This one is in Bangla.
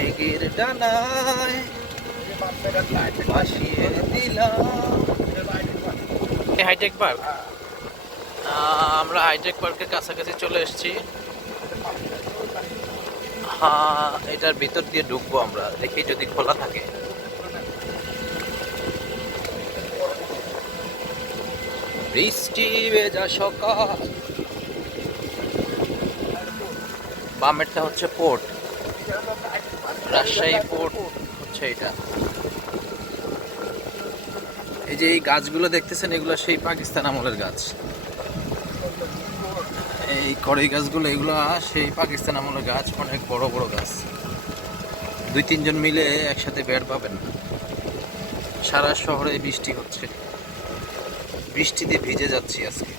মেঘের ডানায় ভাসিয়ে দিলাম। হাইটেক পার্ক, আমরা হাইটেক পার্কের কাছাকাছি চলে এসেছি। হ্যাঁ, এটার ভিতর দিয়ে ঢুকবো আমরা, দেখি যদি খোলা থাকে। বৃষ্টি ভেজা সকাল। বামেরটা হচ্ছে পোর্ট, রাজশাহী পোর্ট হচ্ছে এটা। এই যে এই গাছগুলো দেখতেছেন, এগুলো সেই পাকিস্তান আমলের গাছ। এই কড়াই গাছগুলো, এগুলো সেই পাকিস্তান আমলের গাছ, অনেক বড় বড় গাছ। 2-3 জন মিলে একসাথে বের পাবেন। সারা শহরে বৃষ্টি হচ্ছে, বৃষ্টিতে ভিজে যাচ্ছি আজকে।